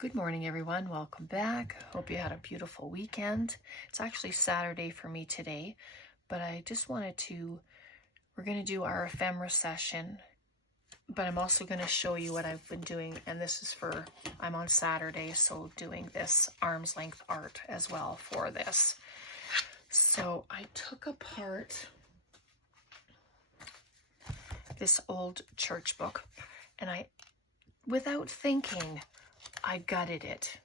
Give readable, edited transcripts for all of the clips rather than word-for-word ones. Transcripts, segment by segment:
Good morning, everyone. Welcome back. Hope you had a beautiful weekend. It's actually Saturday for me today, but I just wanted to, we're going to do our ephemera session, but I'm also going to show you what I've been doing, and this is for, I'm on Saturday, so doing this arm's length art as well for this. So I took apart this old church book, and without thinking, I gutted it.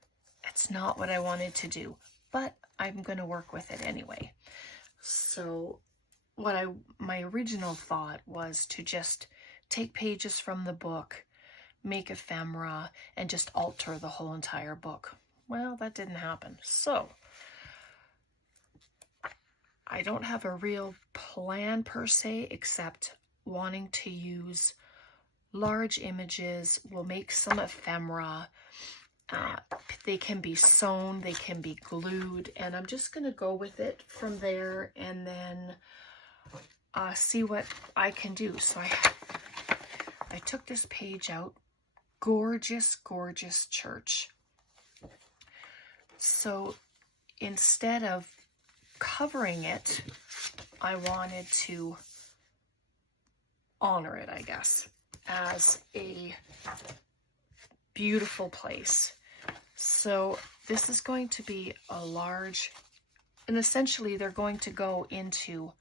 It's not what I wanted to do, but I'm going to work with it anyway. So my original thought was to just take pages from the book, make ephemera, and just alter the whole entire book. Well, that didn't happen. So I don't have a real plan per se, except wanting to use large images. We'll make some ephemera. They can be sewn, they can be glued, and I'm just going to go with it from there and then see what I can do. So I took this page out. Gorgeous, gorgeous church. So instead of covering it, I wanted to honor it, I guess, as a beautiful place. So this is going to be a large, and essentially they're going to go into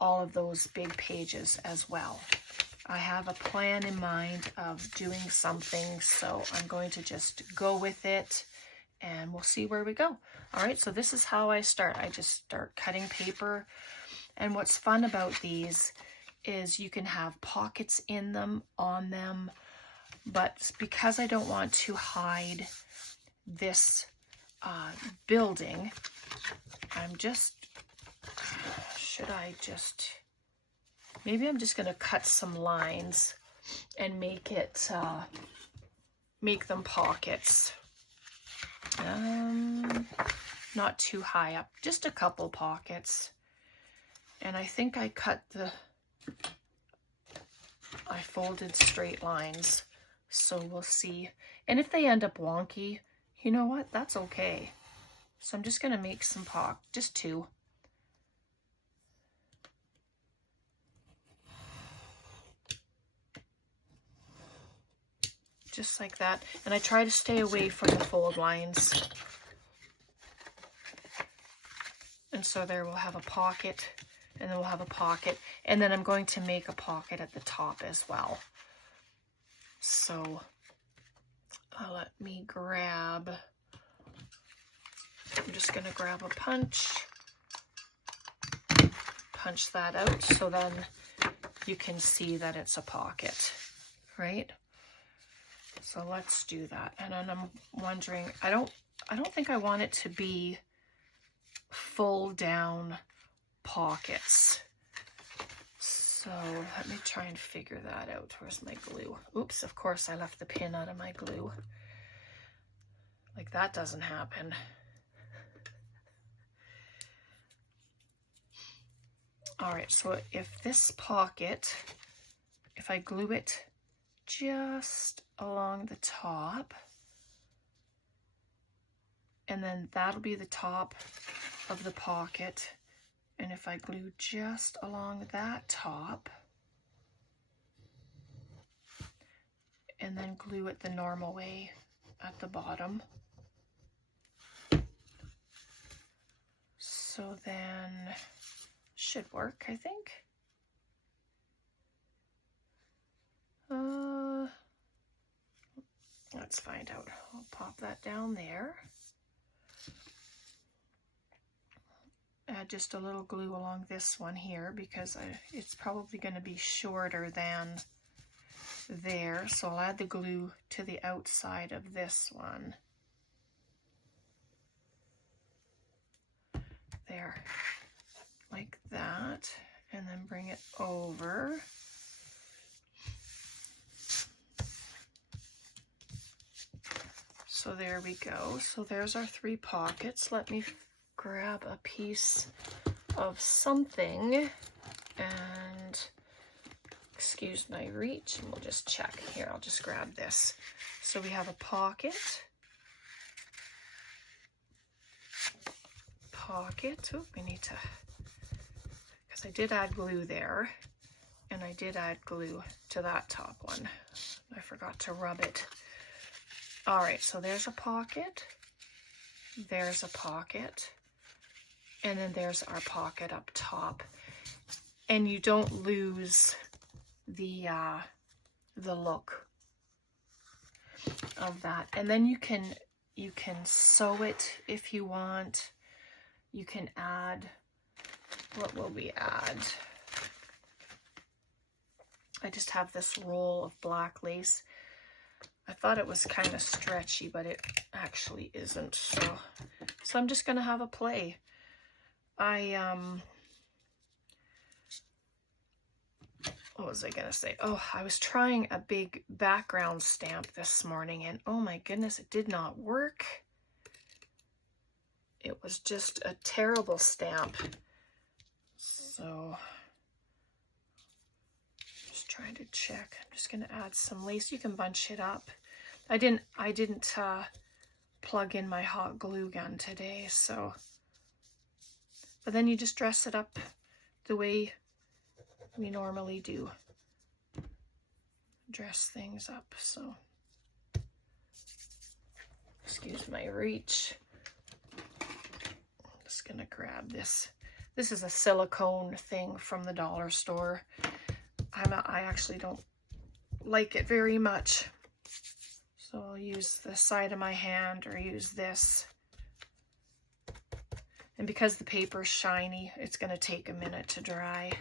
all of those big pages as well. I have a plan in mind of doing something, so I'm going to just go with it and we'll see where we go. All right, so this is how I start. I just start cutting paper, and what's fun about these is you can have pockets in them, on them, but because I don't want to hide this building, maybe I'm just going to cut some lines and make them pockets. Not too high up, just a couple pockets. And I think I folded straight lines. So we'll see. And if they end up wonky, you know what? That's okay. So I'm just going to make some just two. Just like that. And I try to stay away from the fold lines. And so there we'll have a pocket, and then we'll have a pocket. And then I'm going to make a pocket at the top as well. So let me I'm just going to grab a punch that out, so then you can see that it's a pocket, right? So let's do that. And then I'm wondering, I don't think I want it to be full down pockets. So let me try and figure that out. Where's my glue? Oops, of course I left the pin out of my glue. Like, that doesn't happen. All right, so if this pocket, if I glue it just along the top, and then that'll be the top of the pocket. And if I glue just along that top, and then glue it the normal way at the bottom, so then should work, I think. Let's find out. I'll pop that down there. Add just a little glue along this one here, because it's probably going to be shorter than there. So I'll add the glue to the outside of this one. There, like that. And then bring it over. So there we go. So there's our three pockets. Let me grab a piece of something, and excuse my reach, and we'll just check here. I'll just grab this. So we have a pocket, pocket. Oh, we need to, because I did add glue there, and I did add glue to that top one. I forgot to rub it. All right, so there's a pocket. There's a pocket. And then there's our pocket up top. And you don't lose the look of that. And then you can sew it if you want. You can add, what will we add? I just have this roll of black lace. I thought it was kind of stretchy, but it actually isn't. So I'm just gonna have a play. What was I gonna say? Oh, I was trying a big background stamp this morning, and oh my goodness, it did not work. It was just a terrible stamp. So just trying to check. I'm just gonna add some lace. You can bunch it up. I didn't plug in my hot glue gun today, so. But then you just dress it up the way we normally do. Dress things up, so. Excuse my reach. I'm just gonna grab this. This is a silicone thing from the dollar store. I actually don't like it very much. So I'll use the side of my hand or use this. And because the paper's shiny, it's going to take a minute to dry.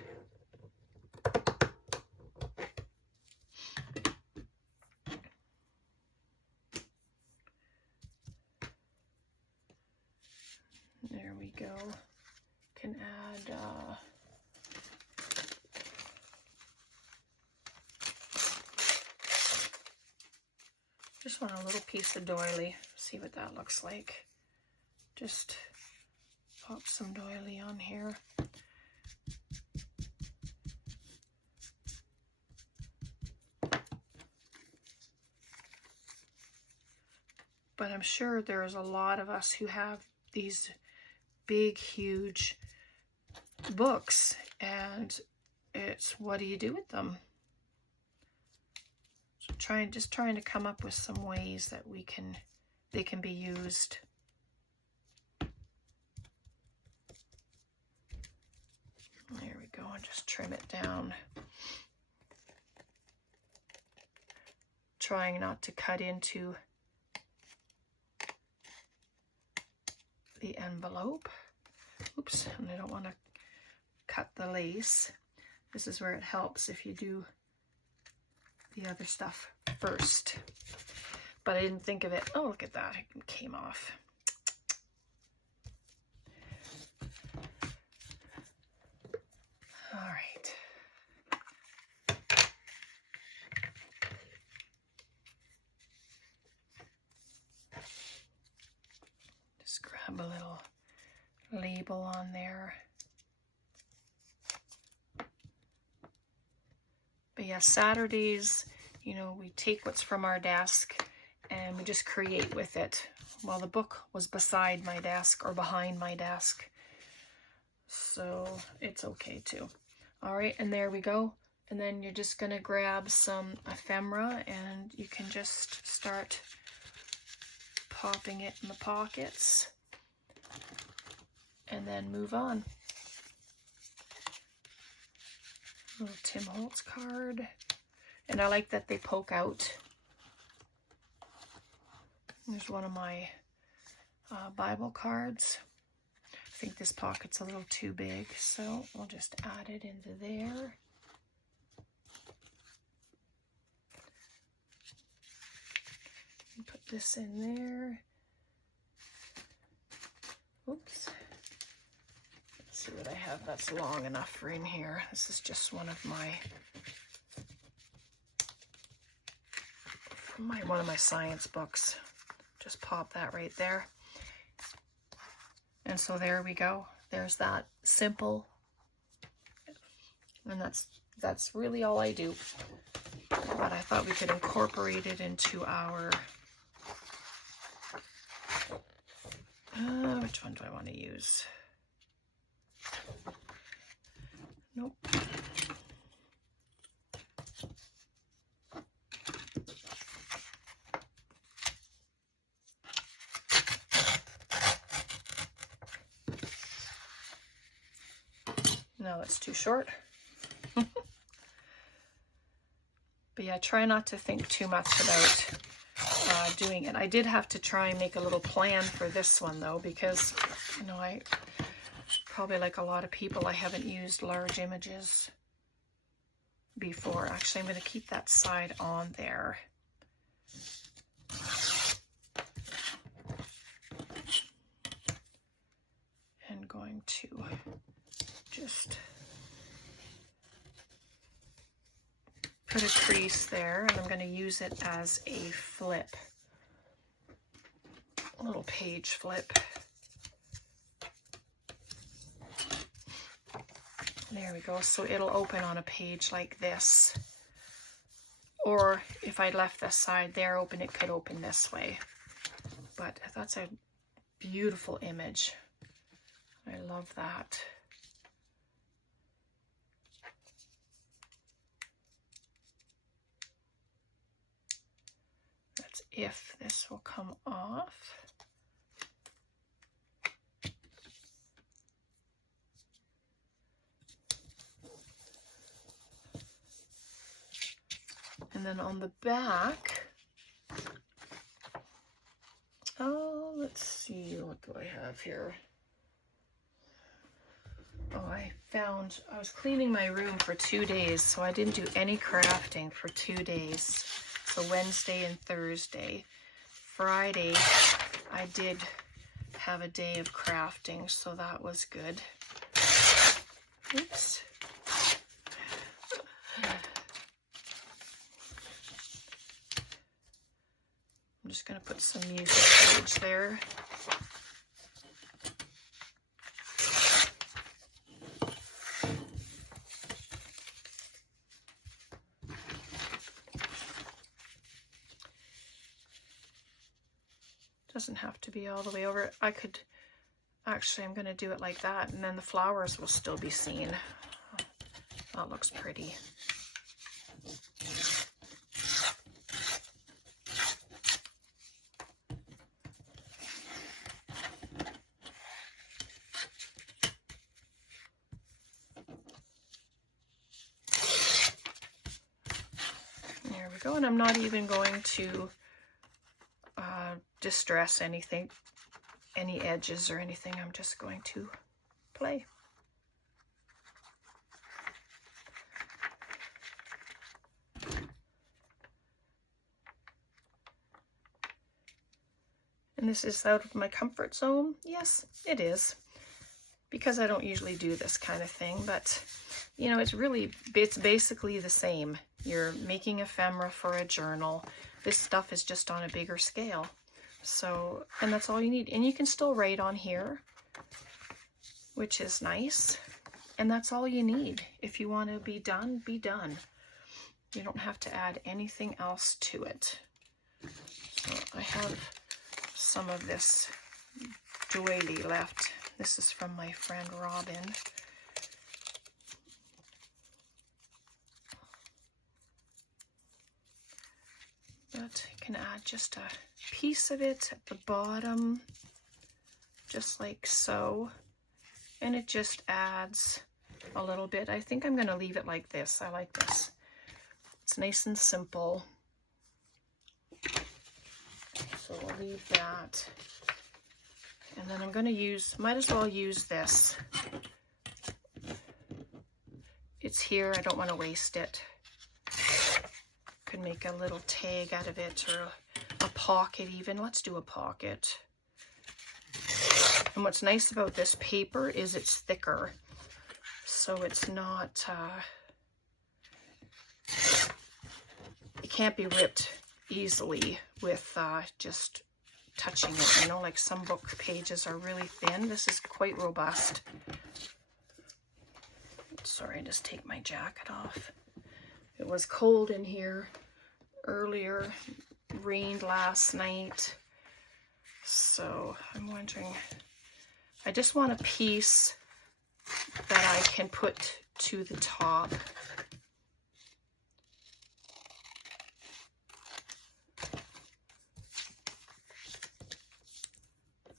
There we go. Can add just want a little piece of doily. See what that looks like. Just pop some doily on here. But I'm sure there's a lot of us who have these big, huge books, and it's, what do you do with them? So just trying to come up with some ways that they can be used. There we go, and just trim it down. Trying not to cut into the envelope. Oops, and I don't want to cut the lace. This is where it helps if you do the other stuff first. But I didn't think of it. Oh, look at that, it came off. All right. Just grab a little label on there. But yeah, Saturdays, you know, we take what's from our desk and we just create with it. Well, the book was beside my desk or behind my desk, so it's okay too. All right, and there we go. And then you're just gonna grab some ephemera and you can just start popping it in the pockets and then move on. Little Tim Holtz card. And I like that they poke out. There's one of my Bible cards. I think this pocket's a little too big, so we'll just add it into there. And put this in there. Oops. Let's see what I have that's long enough for in here. This is just one of my science books. Just pop that right there. And so there we go. There's that simple. And that's really all I do. But I thought we could incorporate it into our Which one do I want to use? Nope. No, it's too short. But yeah, try not to think too much about doing it. I did have to try and make a little plan for this one though, because, you know, I probably, like a lot of people, I haven't used large images before. Actually, I'm going to keep that side on there. And going to just put a crease there, and I'm going to use it as a flip, a little page flip. There we go. So it'll open on a page like this. Or if I'd left this side there open, it could open this way. But that's a beautiful image. I love that. That's if this will come off. And then on the back, oh, let's see, what do I have here? Oh, I was cleaning my room for 2 days, so I didn't do any crafting for 2 days. So Wednesday and Thursday. Friday, I did have a day of crafting, so that was good. Oops. I'm just going to put some music page there. Doesn't have to be all the way over. I could, actually, I'm going to do it like that, and then the flowers will still be seen. That looks pretty. There we go, and I'm not even going to distress anything, any edges or anything. I'm just going to play. And this is out of my comfort zone. Yes, it is, because I don't usually do this kind of thing, but you know, it's basically the same. You're making ephemera for a journal. This stuff is just on a bigger scale. So, and that's all you need. And you can still write on here, which is nice. And that's all you need. If you want to be done, be done. You don't have to add anything else to it. So I have some of this doily left. This is from my friend Robin. But you can add just a piece of it at the bottom, just like so, and it just adds a little bit. I think I'm going to leave it like this. I like this. It's nice and simple. So I'll leave that. And then I'm going to use, might as well use this. It's here. I don't want to waste it. Could make a little tag out of it, or a pocket even. Let's do a pocket. And what's nice about this paper is it's thicker, so it's not it can't be ripped easily with just touching it. You know, like some book pages are really thin. This is quite robust. Sorry, just take my jacket off. It was cold in here earlier, rained last night, so I'm wondering I just want a piece that I can put to the top.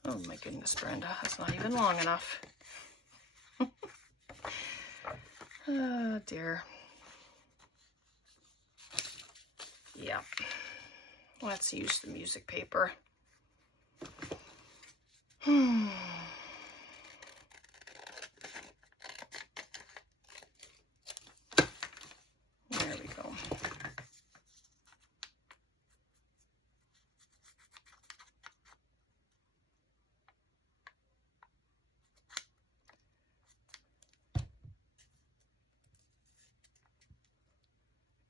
Oh my goodness, Brenda, that's not even long enough. Oh dear. Yeah, let's use the music paper. There we go.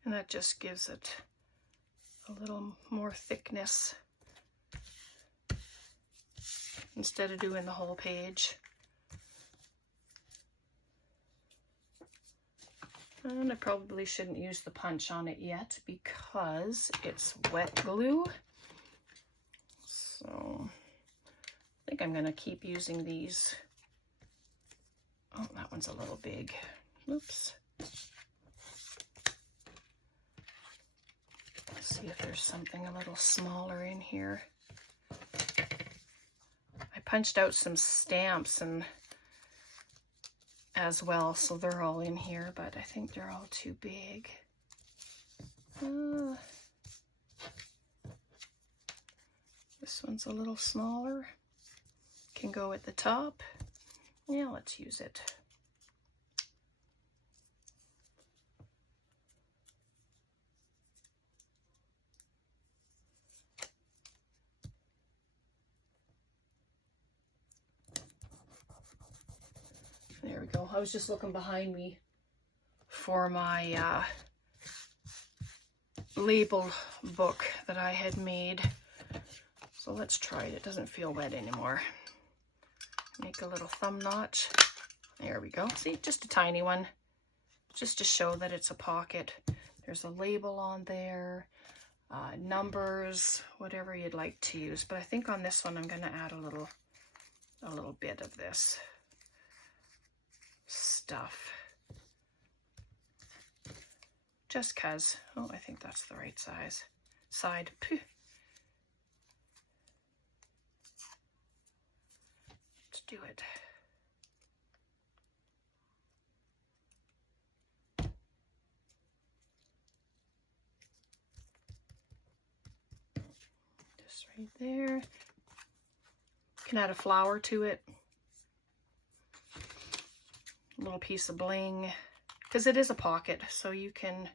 And that just gives it a little more thickness instead of doing the whole page. And I probably shouldn't use the punch on it yet because it's wet glue. So I think I'm going to keep using these. Oh, that one's a little big. Oops. Let's see if there's something a little smaller in here. I punched out some stamps and as well, so they're all in here, but I think they're all too big. This one's a little smaller. Can go at the top. Yeah, let's use it. There we go. I was just looking behind me for my label book that I had made. So let's try it. It doesn't feel wet anymore. Make a little thumb notch. There we go. See, just a tiny one, just to show that it's a pocket. There's a label on there, numbers, whatever you'd like to use. But I think on this one I'm going to add a little bit of this stuff. Just cause. Oh, I think that's the right size. Side. Phew. Let's do it. Just right there. You can add a flower to it. A little piece of bling, because it is a pocket, so you can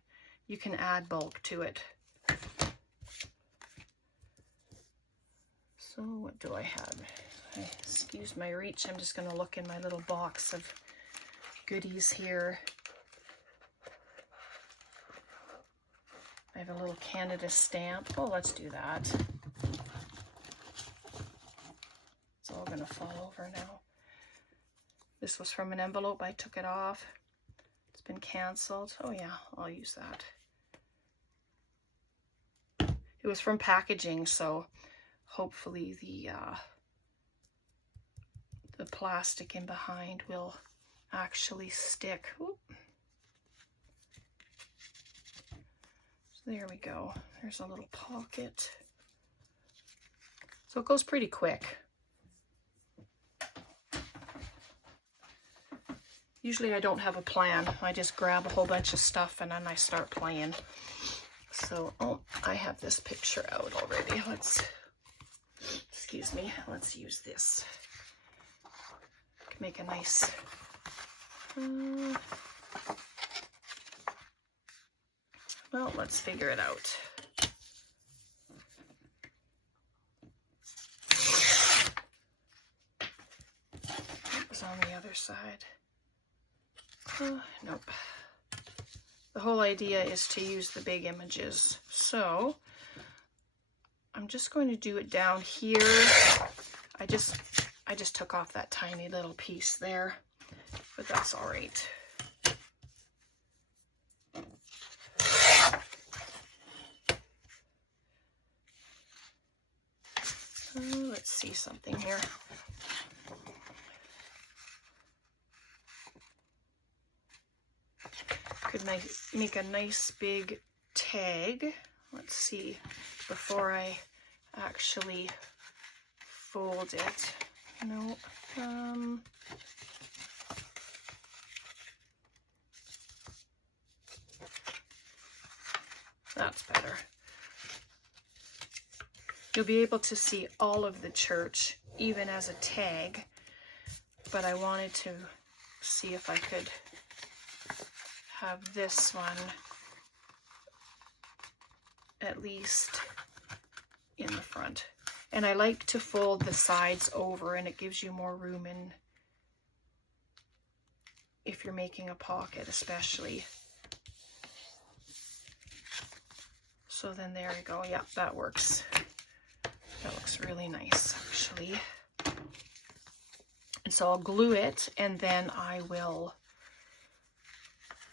add bulk to it. So what do I have? Excuse my reach. I'm just going to look in my little box of goodies here. I have a little Canada stamp. Oh, let's do that. It's all going to fall over now. This was from an envelope. I took it off. It's been canceled. Oh yeah, I'll use that. It was from packaging, so hopefully the plastic in behind will actually stick. Oop. So there we go. There's a little pocket. So it goes pretty quick. Usually I don't have a plan. I just grab a whole bunch of stuff and then I start playing. So, oh, I have this picture out already. Excuse me, let's use this. Make a nice, well, let's figure it out. It was on the other side. Nope. The whole idea is to use the big images. So I'm just going to do it down here. I just took off that tiny little piece there, but that's all right. Let's see something here. could make a nice big tag. Let's see, before I actually fold it. No, that's better. You'll be able to see all of the church, even as a tag, but I wanted to see if I could have this one at least in the front. And I like to fold the sides over, and it gives you more room in, if you're making a pocket especially. So then there you go. Yeah, that works. That looks really nice, actually. And so I'll glue it, and then I will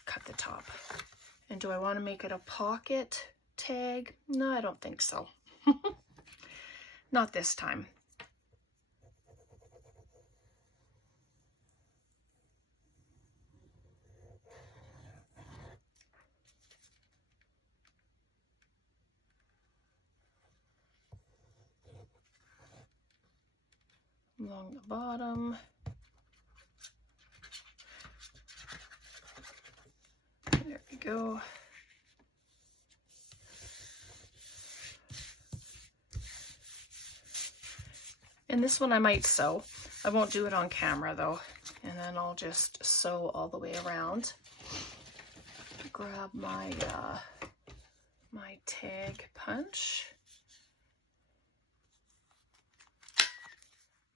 cut the top. And do I want to make it a pocket tag? No, I don't think so. Not this time. Along the bottom. There we go. And this one I might sew. I won't do it on camera though. And then I'll just sew all the way around. Grab my my tag punch.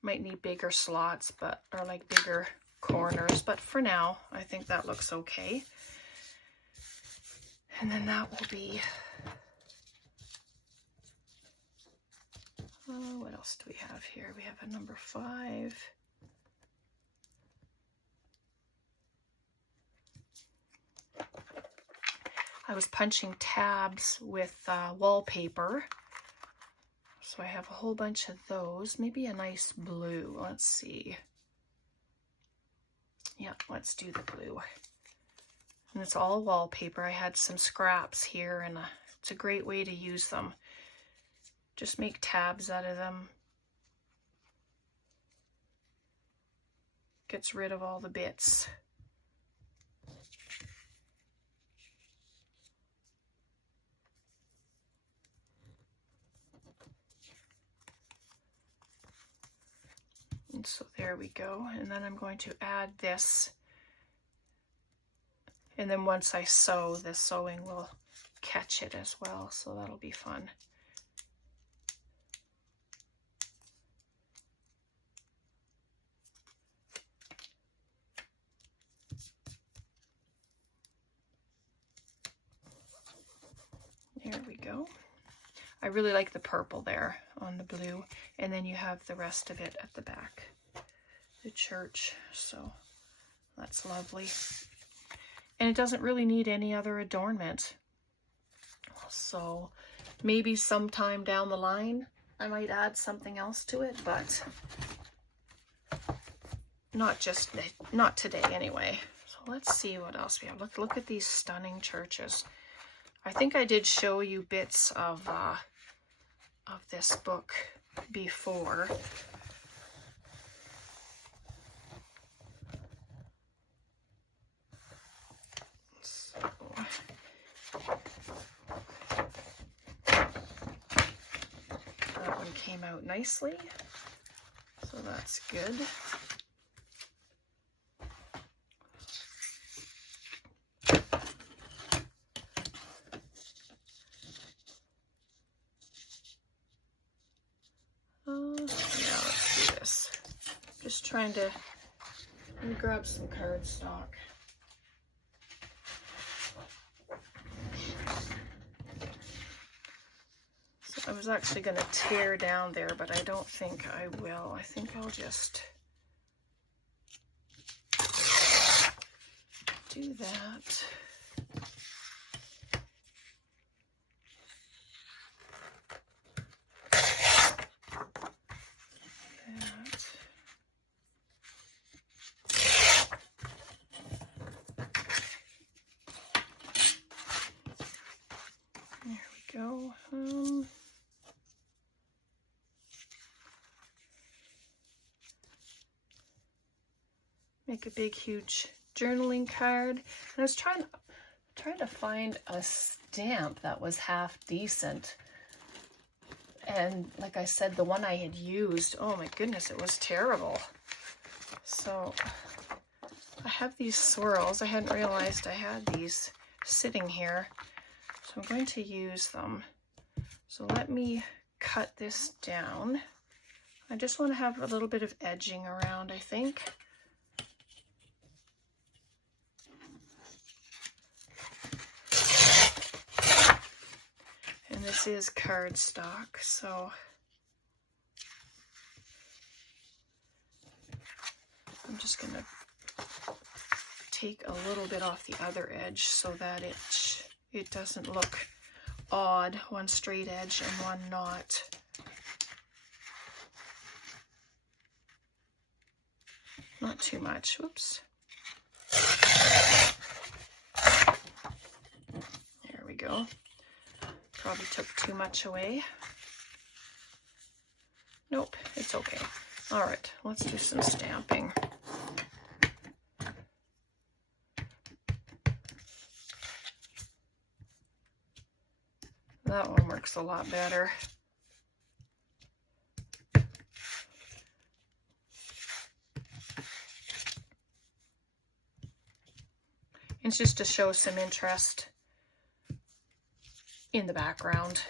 Might need bigger slots, but, or like bigger corners, but for now, I think that looks okay. And then that will be, what else do we have here? We have a number 5. I was punching tabs with wallpaper. So I have a whole bunch of those, maybe a nice blue. Let's see. Yeah, let's do the blue. And it's all wallpaper. I had some scraps here, and it's a great way to use them. Just make tabs out of them. Gets rid of all the bits. And so there we go. And then I'm going to add this. And then once I sew, the sewing will catch it as well. So that'll be fun. There we go. I really like the purple there on the blue, and then you have the rest of it at the back, the church, so that's lovely. And it doesn't really need any other adornment, so maybe sometime down the line I might add something else to it, but not today anyway. So let's see what else we have. Look at these stunning churches. I think I did show you bits of this book before. So, that one came out nicely, so that's good. Just trying to, let me grab some cardstock. So I was actually going to tear down there, but I don't think I will. I think I'll just do that. make a big, huge journaling card. And I was trying to find a stamp that was half decent. And like I said, the one I had used, oh my goodness, it was terrible. So I have these swirls. I hadn't realized I had these sitting here. So I'm going to use them. So let me cut this down. I just want to have a little bit of edging around, I think. And this is cardstock, so I'm just going to take a little bit off the other edge so that it doesn't look odd, one straight edge and one not. Not too much. Whoops. There we go. Probably took too much away. Nope, it's okay. All right, let's do some stamping. That one works a lot better. It's just to show some interest in the background.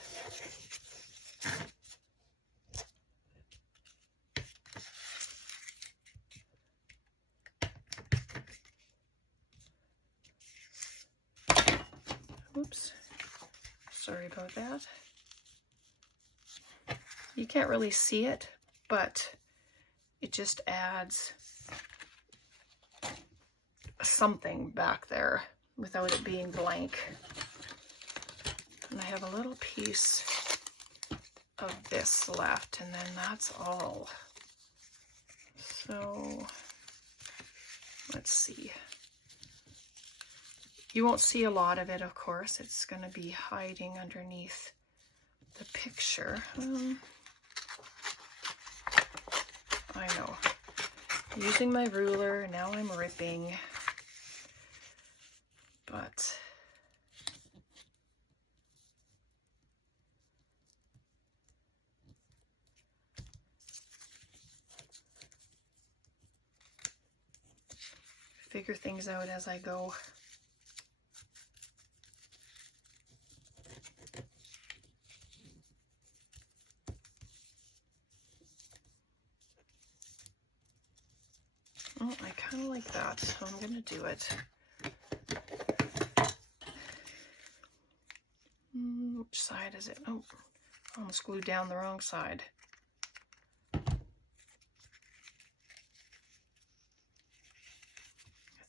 Oops, sorry about that. You can't really see it, but it just adds something back there without it being blank. And I have a little piece of this left, and then that's all. So let's see. You won't see a lot of it, of course. It's going to be hiding underneath the picture. I know. Using my ruler, now I'm ripping. But figure things out as I go. Oh, I kind of like that, so I'm going to do it. Which side is it? Oh, I almost glued down the wrong side. I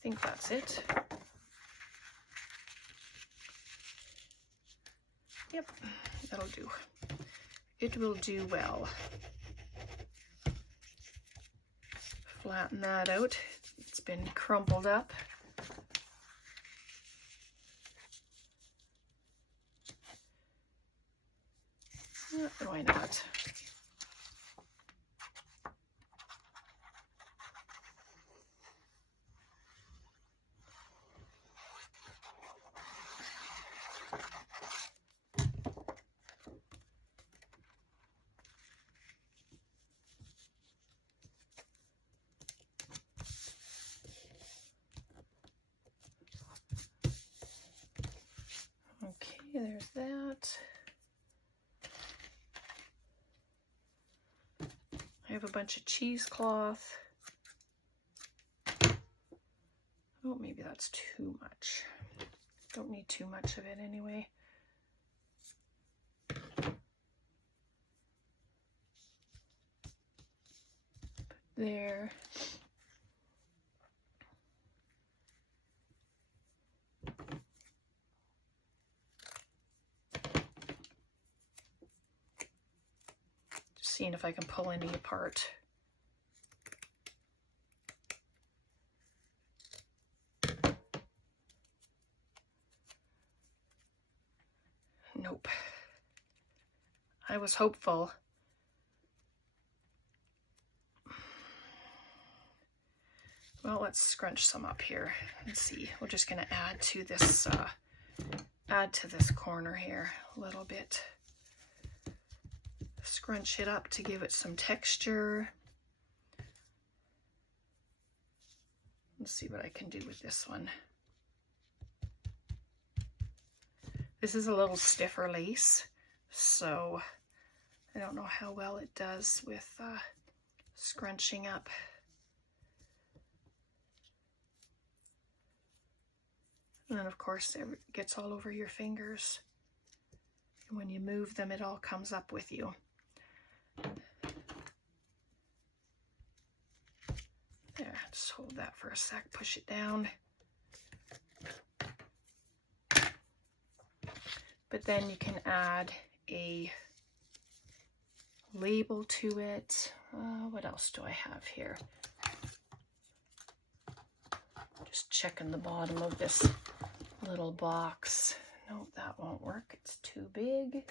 think that's it. Yep, that'll do. It will do well. Flatten that out. It's been crumpled up. Why not? Okay, there's that. I have a bunch of cheesecloth. Oh, maybe that's too much. Don't need too much of it anyway. There. Just seeing if I can pull any apart. Nope. I was hopeful. Well, let's scrunch some up here and see. We're just going to add to this corner here a little bit. Scrunch it up to give it some texture. Let's see what I can do with this one. This is a little stiffer lace, so I don't know how well it does with scrunching up. And then of course it gets all over your fingers. And when you move them, it all comes up with you. There, just hold that for a sec, push it down. But then you can add a label to it. What else do I have here? Just checking the bottom of this little box. No, that won't work. It's too big.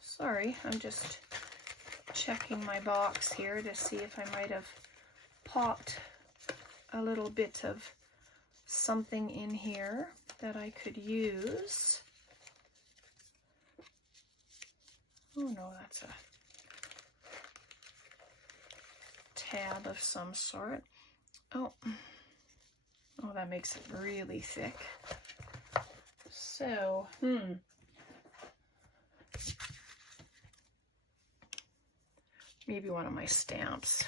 Sorry, I'm just checking my box here to see if I might have popped a little bit of something in here that I could use. Oh no, that's a tab of some sort. Oh, that makes it really thick. So, maybe one of my stamps.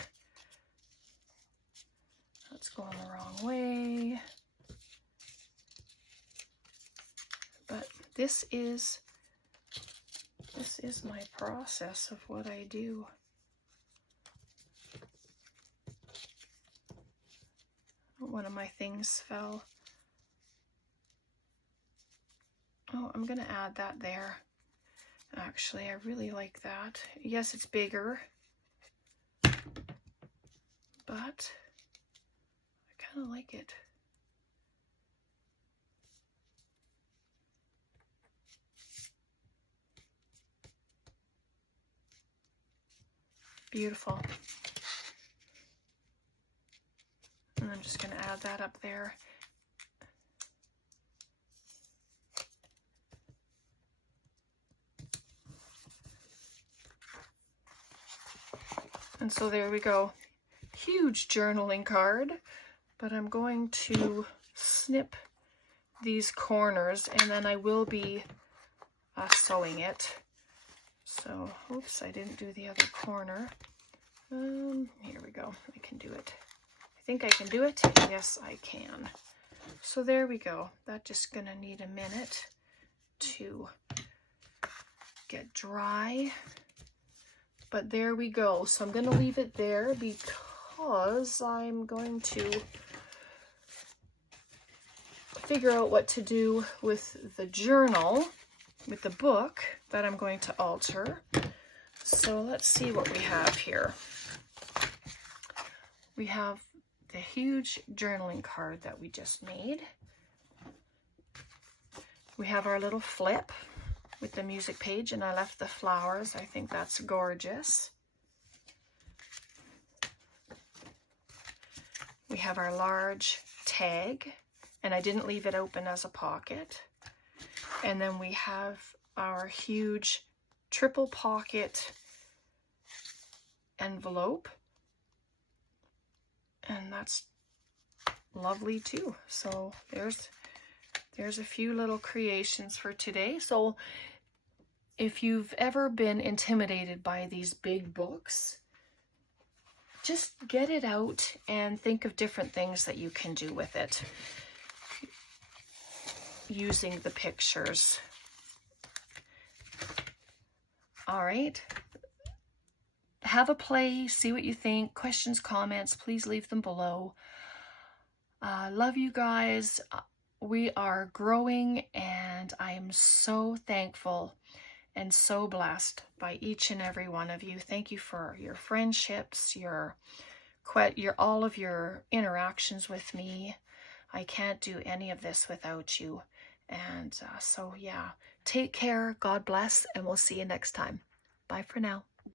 That's going the wrong way. But this is my process of what I do. One of my things fell. Oh, I'm gonna add that there. Actually, I really like that. Yes, it's bigger, but I kind of like it. Beautiful. And I'm just going to add that up there. And so there we go. Huge journaling card, but I'm going to snip these corners and then I will be sewing it. So, oops, I didn't do the other corner. Here we go. I can do it. I think I can do it. Yes, I can. So there we go. That's just gonna need a minute to get dry. But there we go. So I'm gonna leave it there because I'm going to figure out what to do with the journal, with the book that I'm going to alter. So let's see what we have here. We have the huge journaling card that we just made. We have our little flip with the music page, and I left the flowers. I think that's gorgeous. We have our large tag, and I didn't leave it open as a pocket. And then we have our huge triple pocket envelope, and that's lovely too. So there's a few little creations for today. So if you've ever been intimidated by these big books, just get it out and think of different things that you can do with it using the pictures. All right. Have a play, see what you think. Questions, comments, please leave them below. Love you guys. We are growing and I am so thankful and so blessed by each and every one of you. Thank you for your friendships, your all of your interactions with me. I can't do any of this without you. And so, yeah, take care. God bless, and we'll see you next time. Bye for now.